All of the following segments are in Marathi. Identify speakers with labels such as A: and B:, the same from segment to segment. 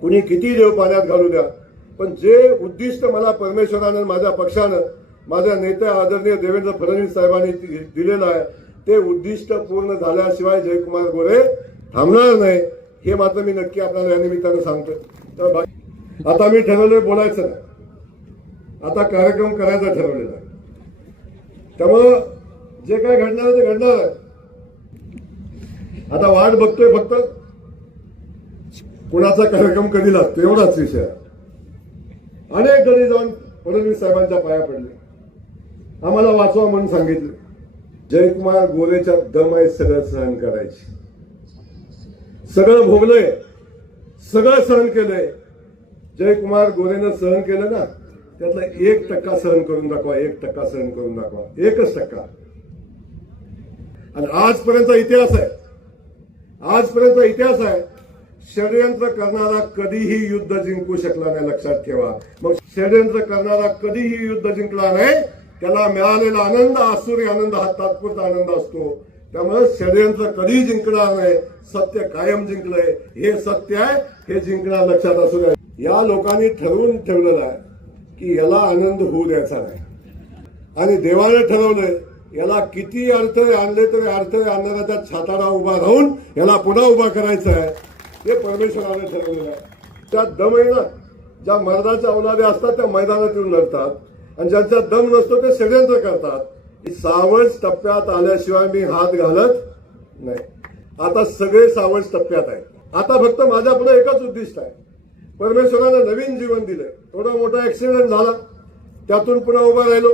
A: कुणी किती देव पाण्यात घालू द्या पण जे उद्दिष्ट मला परमेश्वरानं माझ्या पक्षानं माझ्या नेत्या आदरणीय देवेंद्र फडणवीस साहेबांनी दिलेलं आहे ते उद्दिष्ट पूर्ण झाल्याशिवाय जयकुमार गोरे थांबणार नाही हे मात्र मी नक्की आपल्याला या निमित्तानं सांगतोय तर आता मी ठरवलंय बोलायचं आता कार्यक्रम करायचा ठरवलेला त्यामुळं जे काय घडणार ते घडणार आहे आता वाट बघतोय फक्त कोणाचा कार्यक्रम कधी लागतो एवढाच विषय अनेक घरी जाऊन फडणवीस साहेबांच्या पाया पडले आम्हाला वाचवा म्हणून सांगितलं जयकुमार गोलेच्या दम आहे सगळं सहन करायची सगळं भोगलंय सगळं सहन केलंय जयकुमार गोलेनं सहन केलं ना त्यातला एक टक्का सहन करून दाखवा एक टक्का सहन करून दाखवा एकच टक्का आणि आजपर्यंतचा इतिहास आहे आजपर्यंतचा इतिहास आहे षड्यंत्र करणारा कधीही युद्ध जिंकू शकला नाही लक्षात ठेवा मग षडयंत्र करणारा कधीही युद्ध जिंकला नाही त्याला मिळालेला आनंद आसुरी आनंद हा तात्पुरता आनंद असतो त्यामुळे षडयंत्र कधी जिंकणार नाही सत्य कायम जिंकलंय हे सत्य आहे हे जिंकणार लक्षात असू नये या लोकांनी ठरवून ठेवलेलं आहे की याला आनंद होऊ द्यायचा नाही आणि देवाने ठरवलंय याला किती अडथळे आणले तरी अडथळे त्या छाताडा उभा राहून याला पुन्हा उभा करायचा आहे हे परमेश्वराने ठरवलेलं आहे त्या दम ज्या मर्दाच्या औलादे असतात त्या मैदानात येऊन लढतात आणि ज्यांचा दम नसतो ते षडयंत्र करतात सावज टप्प्यात आल्याशिवाय मी हात घालत नाही आता सगळे सावज टप्प्यात आहेत आता फक्त माझ्या पुढे एकच उद्दिष्ट आहे परमेश्वरानं नवीन जीवन दिलं थोडा मोठा ऍक्सिडेंट झाला त्यातून पुन्हा उभा राहिलो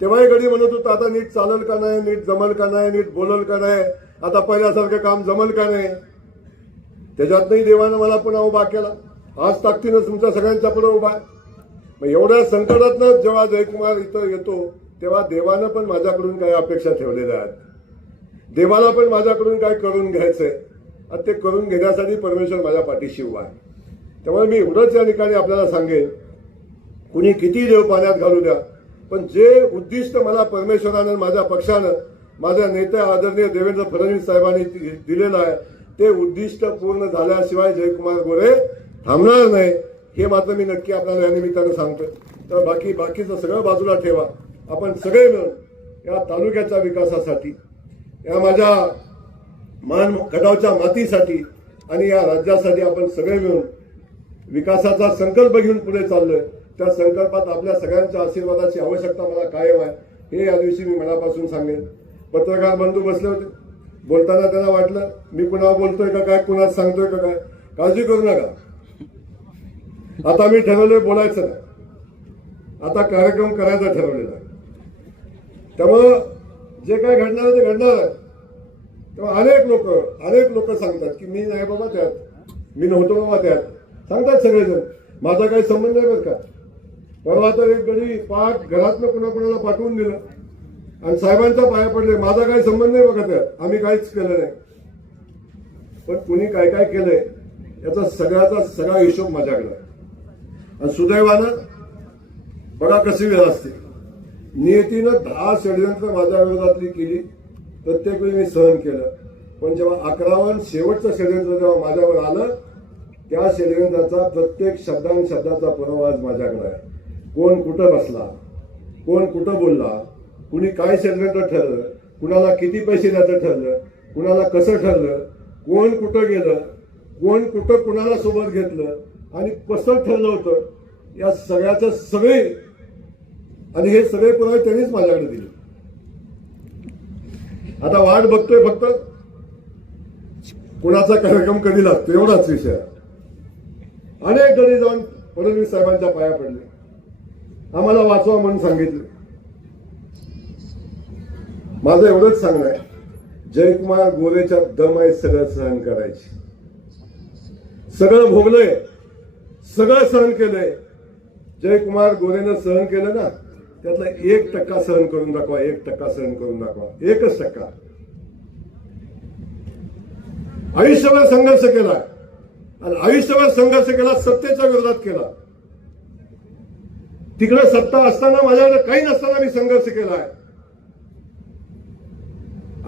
A: तेव्हाही घडी म्हणत होतो आता नीट चालल का नाही नीट जमल का नाही नीट बोलल का नाही आता पहिल्यासारखं काम जमल का नाही त्याच्यातनंही देवानं मला पुन्हा उभा केला आज ताकदीनं तुमच्या सगळ्यांच्या पुढे उभा आहे मग एवढ्या संकटातनं जेव्हा जयकुमार इथं येतो तेव्हा देवानं पण माझ्याकडून काही अपेक्षा ठेवलेल्या आहेत देवाला पण माझ्याकडून काय करून घ्यायचंय आणि ते करून घेण्यासाठी परमेश्वर माझ्या पाठीशी उभा आहे त्यामुळे मी एवढंच या ठिकाणी आपल्याला सांगेन कुणी किती देव पाण्यात घालू द्या पण जे उद्दिष्ट मला परमेश्वरानं माझ्या पक्षानं माझ्या नेत्या आदरणीय देवेंद्र फडणवीस साहेबांनी दिलेलं आहे ते उद्दिष्ट पूर्ण झाल्याशिवाय जयकुमार गोरे थांबणार नाही हे मात्र मी नक्की आपल्याला या निमित्तानं सांगतोय तर बाकी बाकीचं सगळं बाजूला ठेवा आपण सगळे मिळून या तालुक्याच्या विकासासाठी या माझ्या मान गटावच्या मातीसाठी आणि या राज्यासाठी आपण सगळे मिळून विकासाचा संकल्प घेऊन पुढे चाललोय त्या संकल्पात आपल्या सगळ्यांच्या आशीर्वादाची आवश्यकता मला कायम आहे हे या दिवशी मी मनापासून सांगेन पत्रकार बंधू बसले होते बोलताना त्याला वाटलं मी पुन्हा बोलतोय का काय कुणाला सांगतोय का काय काळजी करू नका आता मी ठरवलंय बोलायचं आता कार्यक्रम करायचा ठरवलेला त्यामुळं जे काय घडणार ते घडणार आहे तेव्हा अनेक लोक अनेक लोक सांगतात की मी नाही बाबा त्यात मी नव्हतो बाबा त्यात सांगतात सगळेजण माझा काही संबंध नाही बरं का परवा तर एक गडी पाठ घरातनं कुणाकुणाला पाठवून दिलं आणि साहेबांचा पाया पडले माझा काही संबंध नाही बघा आम्ही काहीच केलं नाही पण कुणी काय काय केलंय याचा सगळ्याचा सगळा हिशोब माझ्याकडे आणि सुदैवानं बघा कशी वेळ असते नियतीनं दहा षडयंत्र माझ्या विरोधातली केली प्रत्येक वेळी मी सहन केलं पण जेव्हा अकरावन शेवटचं षडयंत्र जेव्हा माझ्यावर आलं त्या षडयंत्राचा प्रत्येक शब्दान शब्दाचा पुरावा आज माझ्याकडे आहे कोण कुठं बसला कोण कुठं बोलला कुणी काय सांगण्याचं ठरलं कुणाला किती पैसे द्यायचं ठरलं कुणाला कसं ठरलं कोण कुठं गेलं कोण कुठं कुणाला सोबत घेतलं आणि कसं ठरलं होतं या सगळ्याचं सगळे आणि हे सगळे पुरावे त्यांनीच माझ्याकडे दिले आता वाट बघतोय फक्त कुणाचा कार्यक्रम कधी लागतो एवढाच विषय अनेक घरी जाऊन फडणवीस साहेबांच्या पाया पडले आम्हाला वाचवा म्हणून सांगितलं माझं एवढंच सांगणं आहे जयकुमार गोरेच्या दम आहे सगळं सहन करायची सगळं भोगलंय सगळं सहन केलंय जयकुमार गोरेनं सहन केलं ना त्यातला एक टक्का सहन करून दाखवा एक टक्का सहन करून दाखवा एकच टक्का आयुष्यभर संघर्ष केला आणि आयुष्यभर संघर्ष केला सत्तेच्या विरोधात केला तिकडे सत्ता असताना माझ्याकडे काही नसताना मी संघर्ष केला आहे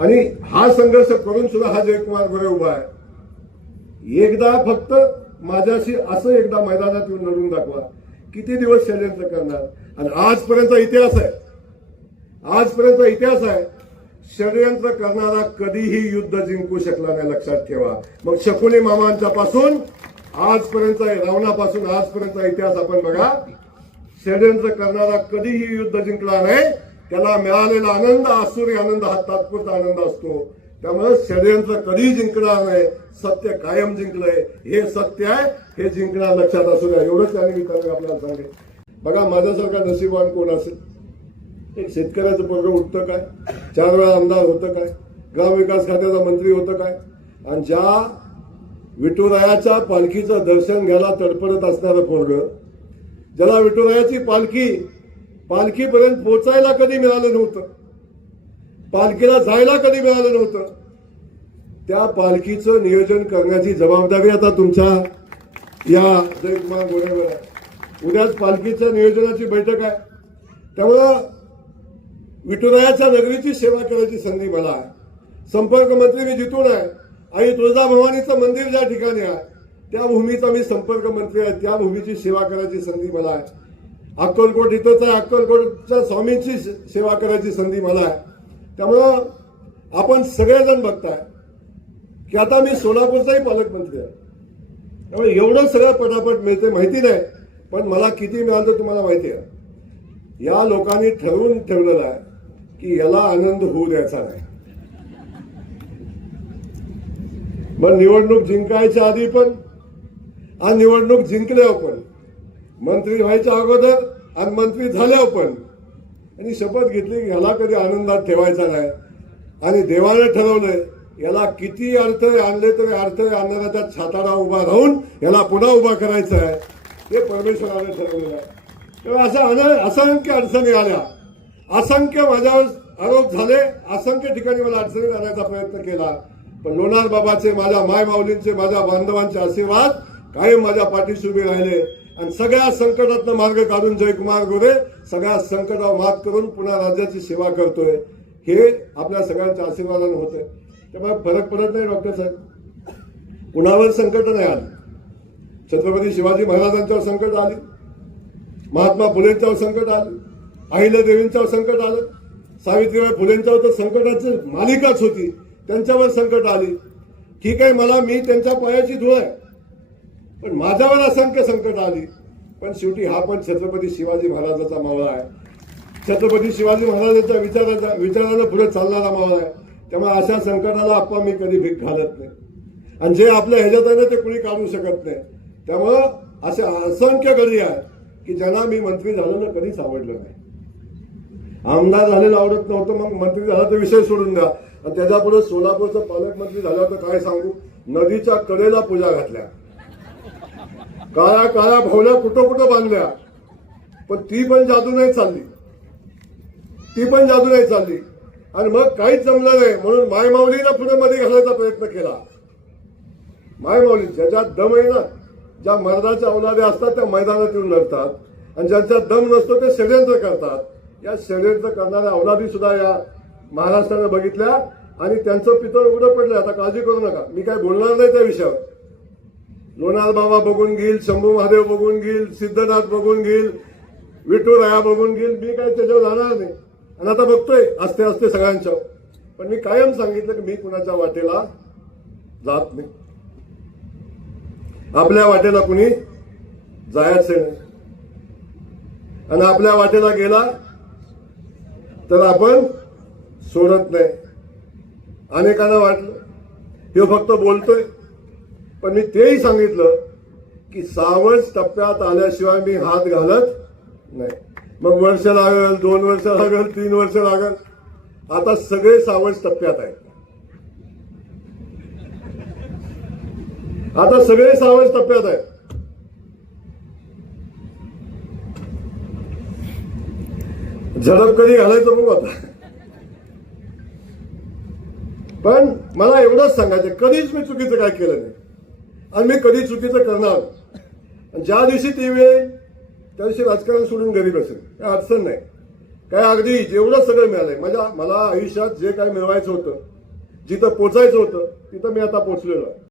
A: आणि हा संघर्ष करून सुद्धा हा जयकुमार गोरे उभा आहे एकदा फक्त माझ्याशी असं एकदा मैदानात येऊन लढून दाखवा किती दिवस षडयंत्र करणार आणि आजपर्यंतचा इतिहास आहे आजपर्यंत इतिहास आहे षडयंत्र करणारा कधीही युद्ध जिंकू शकला नाही लक्षात ठेवा मग शकुली मामांच्या पासून आजपर्यंत रावणापासून आजपर्यंतचा इतिहास आपण बघा षडयंत्र करणारा कधीही युद्ध जिंकला नाही त्याला मिळालेला आनंद आसुरी आनंद हा तात्पुरता आनंद असतो त्यामुळे षडयंत्र कधी जिंकणार नाही सत्य कायम जिंकलंय हे सत्य आहे हे जिंकणार लक्षात असू द्या एवढंच त्याने विचारलं आपल्याला सांगेल बघा माझ्यासारखा नशीबवान कोण असेल एक शेतकऱ्याचं पोरग उठतं काय चार वेळा आमदार होतं काय ग्रामविकास खात्याचा मंत्री होतं काय आणि ज्या विठुरायाच्या पालखीचं दर्शन घ्यायला तडपडत असणारं पोरग ज्याला विठुरायाची पालखी पालखीपर्यंत पोचायला कधी मिळालं नव्हतं पालखीला जायला कधी मिळालं नव्हतं त्या पालखीचं नियोजन करण्याची जबाबदारी आता तुमच्या या जयकुमार गोडेवर आहे उद्याच पालखीच्या नियोजनाची बैठक आहे त्यामुळं विठुरायाच्या नगरीची सेवा करायची संधी मला आहे संपर्क मंत्री मी जिथून आहे आणि तुळजाभवानीचं भवानीचं मंदिर ज्या ठिकाणी आहे त्या भूमीचा मी संपर्क मंत्री आहे त्या भूमीची सेवा करायची संधी मला आहे अक्कलकोट इथंच आहे अक्कलकोटच्या स्वामींची सेवा करायची संधी मला आहे त्यामुळं आपण सगळेजण बघताय की आता मी सोलापूरचाही पालकमंत्री आहे त्यामुळे एवढं सगळं पटापट मिळते माहिती नाही पण मला किती मिळालं तुम्हाला माहिती आहे या लोकांनी ठरवून ठेवलेलं आहे की याला आनंद होऊ द्यायचा नाही मग निवडणूक जिंकायच्या आधी पण आणि निवडणूक जिंकल्यावर पण मंत्री व्हायच्या अगोदर आणि मंत्री झाल्यावर पण आणि शपथ घेतली की ह्याला कधी आनंदात ठेवायचा नाही आणि देवाने ठरवलंय याला किती अडथळे आणले तरी अडथळे आणणाऱ्याच्या छाताडा उभा राहून याला पुन्हा उभा करायचा आहे हे परमेश्वराने ठरवलेलं आहे तेव्हा अशा अन असंख्य अडचणी आल्या असंख्य माझ्यावर आरोप झाले असंख्य ठिकाणी मला अडचणीत आणायचा प्रयत्न केला पण लोणार बाबाचे माझ्या माय माऊलींचे माझ्या बांधवांचे आशीर्वाद कायम माझ्या पाठीशी उभे राहिले आणि सगळ्या संकटातनं मार्ग काढून जयकुमार गोरे सगळ्या संकटावर मात करून पुन्हा राज्याची सेवा करतोय हे आपल्या सगळ्यांच्या आशीर्वादानं होतंय त्यामुळे फरक पडत नाही डॉक्टर साहेब कुणावर संकट नाही आलं छत्रपती शिवाजी महाराजांच्यावर संकट आली महात्मा फुलेंच्यावर संकट आले अहिल्या देवींच्यावर संकट आलं सावित्रीबाई फुलेंच्यावर तर संकटाची मालिकाच होती त्यांच्यावर संकट आली ठीक आहे मला मी त्यांच्या पायाची धूळ आहे पण माझ्यावर असंख्य संकट आली पण शेवटी हा पण छत्रपती शिवाजी महाराजाचा मावळा आहे छत्रपती शिवाजी महाराजांच्या विचाराचा विचारानं पुढे चालणारा मावळा आहे त्यामुळे अशा संकटाला आपण मी कधी भीक घालत नाही आणि जे आपल्या ह्याच्यात आहे ना ते कुणी काढू शकत नाही त्यामुळं असे असंख्य गरी आहे की ज्यांना मी मंत्री झालो ना कधीच आवडलं नाही आमदार झालेलं आवडत नव्हतं मग मंत्री झाला तर विषय सोडून द्या आणि त्याच्यापुढे सोलापूरचं पालकमंत्री झाल्यावर तर काय सांगू नदीच्या कडेला पूजा घातल्या काळ्या काळ्या भावल्या कुठं कुठं बांधल्या पण ती पण जादू नाही चालली ती पण जादू नाही चालली आणि मग काहीच जमलं नाही म्हणून मायमाऊलीनं पुढे मध्ये घालायचा प्रयत्न केला मायमाऊली ज्याच्यात दम आहे ना ज्या मर्दाच्या औलाद्या असतात त्या मैदानात येऊन लढतात आणि ज्यांचा दम नसतो ते षडयंत्र करतात या षडयंत्र करणाऱ्या औलादी सुद्धा या महाराष्ट्राने बघितल्या आणि त्यांचं पितळ उघडं पडलं आता काळजी करू नका मी काय बोलणार नाही त्या विषयावर लोणार बाबा बघून घेईल शंभू महादेव बघून घेईल सिद्धनाथ बघून घेईल विठूराया बघून घेईल मी काय त्याच्यावर जाणार नाही आणि आता बघतोय असते असते सगळ्यांच्या पण मी कायम सांगितलं की मी कुणाच्या वाटेला जात नाही आपल्या वाटेला कुणी जायचं नाही आणि आपल्या वाटेला गेला तर आपण सोडत नाही अनेकांना वाटलं हे फक्त बोलतोय पण मी तेही सांगितलं की सावज टप्प्यात आल्याशिवाय मी हात घालत नाही मग वर्ष लागल दोन वर्ष लागल तीन वर्ष लागल आता सगळे सावज टप्प्यात आहेत आता सगळे सावज टप्प्यात आहेत झडप कधी घालायचं बघू आता पण मला एवढंच सांगायचं कधीच मी चुकीचं काय केलं नाही आणि मी कधी चुकीचं करणार ज्या दिवशी ती वेळ त्या दिवशी राजकारण सोडून घरी बसेल काही अडचण नाही काय अगदी जेवढं सगळं मिळालंय माझ्या मला आयुष्यात जे काय मिळवायचं होतं जिथं पोचायचं होतं तिथं मी आता पोचलेलो आहे